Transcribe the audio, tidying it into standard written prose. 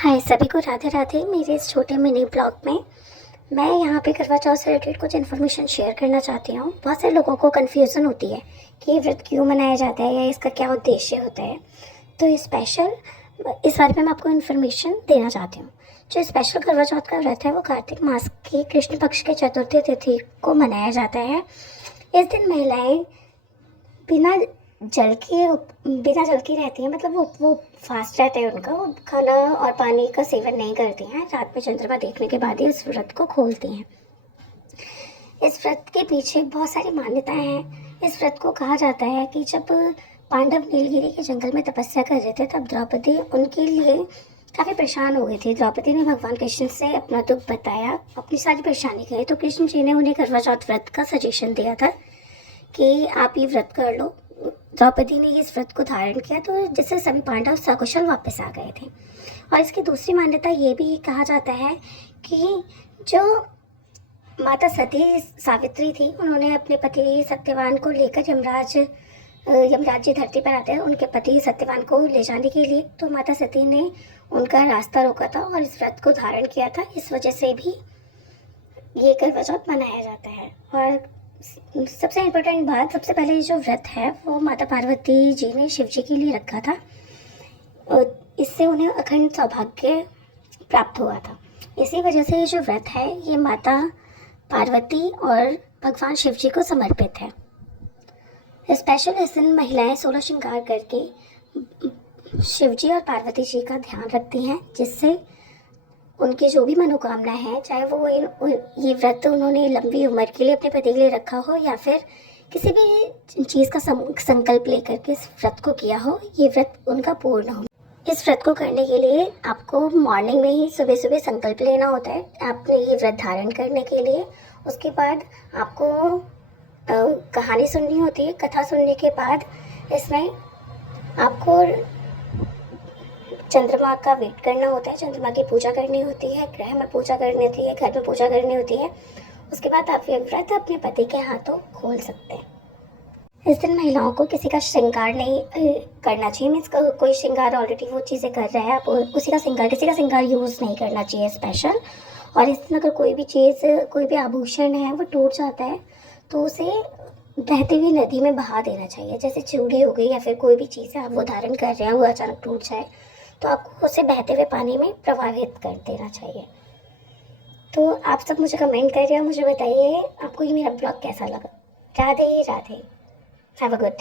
हाय सभी को राधे राधे। मेरे इस छोटे मिनी ब्लॉग में मैं यहाँ पे करवा चौथ से रिलेटेड कुछ इन्फॉर्मेशन शेयर करना चाहती हूँ। बहुत से लोगों को कन्फ्यूज़न होती है कि ये व्रत क्यों मनाया जाता है या इसका क्या उद्देश्य होता है। तो ये स्पेशल इस बारे में मैं आपको इन्फॉर्मेशन देना चाहती हूँ। जो स्पेशल करवा चौथ का व्रत है वो कार्तिक मास की कृष्ण पक्ष के चतुर्थी तिथि को मनाया जाता है। इस दिन महिलाएं बिना बिना जल की रहती हैं, मतलब वो फास्ट रहते हैं। उनका वो खाना और पानी का सेवन नहीं करती हैं। रात में चंद्रमा देखने के बाद ही इस व्रत को खोलती हैं। इस व्रत के पीछे बहुत सारी मान्यताएं हैं। इस व्रत को कहा जाता है कि जब पांडव नीलगिरी के जंगल में तपस्या कर रहे थे तब द्रौपदी उनके लिए काफ़ी परेशान हो गई थी। द्रौपदी ने भगवान कृष्ण से अपना दुख बताया, अपनी सारी परेशानी कही, तो कृष्ण जी ने उन्हें करवा चौथ व्रत का सजेशन दिया था कि आप ये व्रत कर लो। द्रौपदी ने इस व्रत को धारण किया तो जिससे सभी पांडव सकुशल वापस आ गए थे। और इसकी दूसरी मान्यता ये भी कहा जाता है कि जो माता सती सावित्री थी, उन्होंने अपने पति सत्यवान को लेकर यमराज जी धरती पर आते हैं उनके पति सत्यवान को ले जाने के लिए, तो माता सती ने उनका रास्ता रोका था और इस व्रत को धारण किया था। इस वजह से भी ये करवा चौथ मनाया जाता है। और सबसे इम्पोर्टेंट बात, सबसे पहले ये जो व्रत है वो माता पार्वती जी ने शिव जी के लिए रखा था और इससे उन्हें अखंड सौभाग्य प्राप्त हुआ था। इसी वजह से ये जो व्रत है ये माता पार्वती और भगवान शिव जी को समर्पित है। स्पेशल इस दिन महिलाएं 16 श्रृंगार करके शिव जी और पार्वती जी का ध्यान रखती हैं, जिससे उनकी जो भी मनोकामना है, चाहे वो ये व्रत उन्होंने लंबी उम्र के लिए अपने पति के लिए रखा हो या फिर किसी भी चीज़ का संकल्प लेकर के इस व्रत को किया हो, ये व्रत उनका पूर्ण हो। इस व्रत को करने के लिए आपको मॉर्निंग में ही सुबह सुबह संकल्प लेना होता है आपने ये व्रत धारण करने के लिए। उसके बाद आपको कहानी सुननी होती है। कथा सुनने के बाद इसमें आपको चंद्रमा का वेट करना होता है, चंद्रमा की पूजा करनी होती है, ग्रह में पूजा करनी होती है, घर में पूजा करनी होती है। उसके बाद आप ये व्रत अपने पति के हाथों खोल सकते हैं। इस दिन महिलाओं को किसी का श्रृंगार नहीं करना चाहिए। मीन्स कोई श्रृंगार ऑलरेडी वो चीज़ें कर रहा है, आप किसी का श्रृंगार यूज़ नहीं करना चाहिए स्पेशल। और इस दिन अगर कोई भी चीज़, कोई भी आभूषण है वो टूट जाता है तो उसे बहती हुई नदी में बहा देना चाहिए। जैसे चूड़ी हो गई या फिर कोई भी चीज़ है आप वो धारण कर रहे हैं, वो अचानक टूट जाए तो आपको उसे बहते हुए पानी में प्रवाहित कर देना चाहिए। तो आप सब मुझे कमेंट करिए और मुझे बताइए आपको ये मेरा ब्लॉग कैसा लगा। Radhe Radhe. Have a good day.